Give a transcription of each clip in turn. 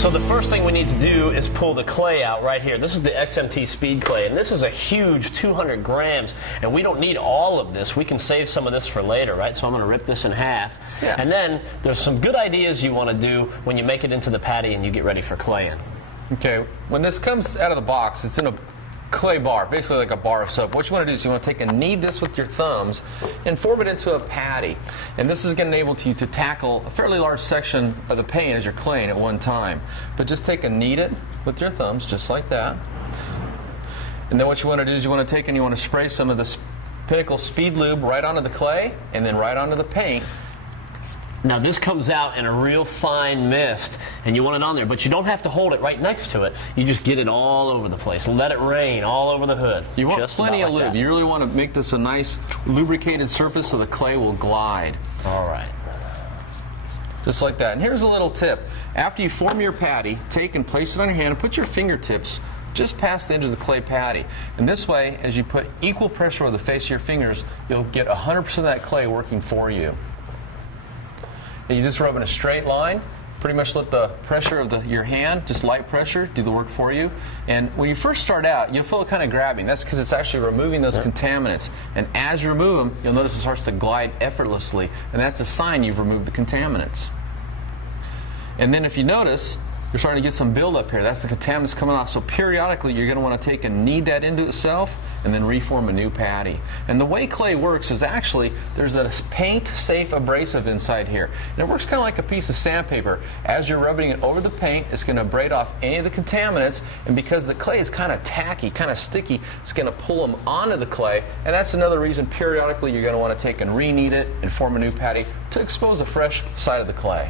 So the first thing we need to do is pull the clay out right here. This is the XMT speed clay, and this is a huge 200 grams, and we don't need all of this. We can save some of this for later, right? So I'm going to rip this in half. Yeah. And then there's some good ideas you want to do when you make it into the patty and you get ready for claying. Okay, when this comes out of the box, it's in a clay bar, basically like a bar of soap. What you want to do is you want to take and knead this with your thumbs and form it into a patty. And this is going to enable you to tackle a fairly large section of the paint as you're claying at one time. But just take and knead it with your thumbs, just like that. And then what you want to do is you want to take and you want to spray some of this Pinnacle Speed Lube right onto the clay and then right onto the paint. Now this comes out in a real fine mist, and you want it on there, but you don't have to hold it right next to it. You just get it all over the place. Let it rain all over the hood. You want plenty of lube. You really want to make this a nice lubricated surface so the clay will glide. All right. Just like that. And here's a little tip. After you form your patty, take and place it on your hand and put your fingertips just past the edge of the clay patty. And this way, as you put equal pressure over the face of your fingers, you'll get 100% of that clay working for you. And you just rub in a straight line, pretty much let the pressure of your hand, just light pressure, do the work for you. And when you first start out, you'll feel it kind of grabbing. That's because it's actually removing those contaminants. And as you remove them, you'll notice it starts to glide effortlessly. And that's a sign you've removed the contaminants. And then if you notice, you're starting to get some buildup here. That's the contaminants coming off. So periodically, you're going to want to take and knead that into itself and then reform a new patty. And the way clay works is actually there's a paint-safe abrasive inside here. And it works kind of like a piece of sandpaper. As you're rubbing it over the paint, it's going to abrade off any of the contaminants. And because the clay is kind of tacky, kind of sticky, it's going to pull them onto the clay. And that's another reason periodically you're going to want to take and re-knead it and form a new patty to expose a fresh side of the clay.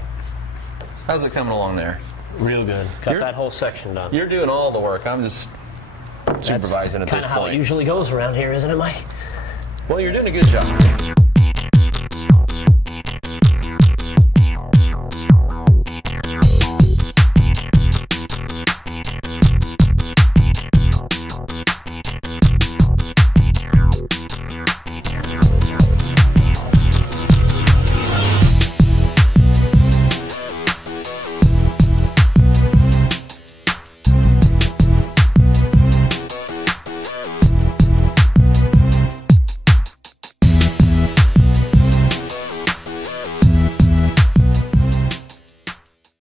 How's it coming along there? Real good. Got that whole section done. You're doing all the work. I'm just supervising at this point. Kind of how it usually goes around here, isn't it, Mike? Well, you're doing a good job.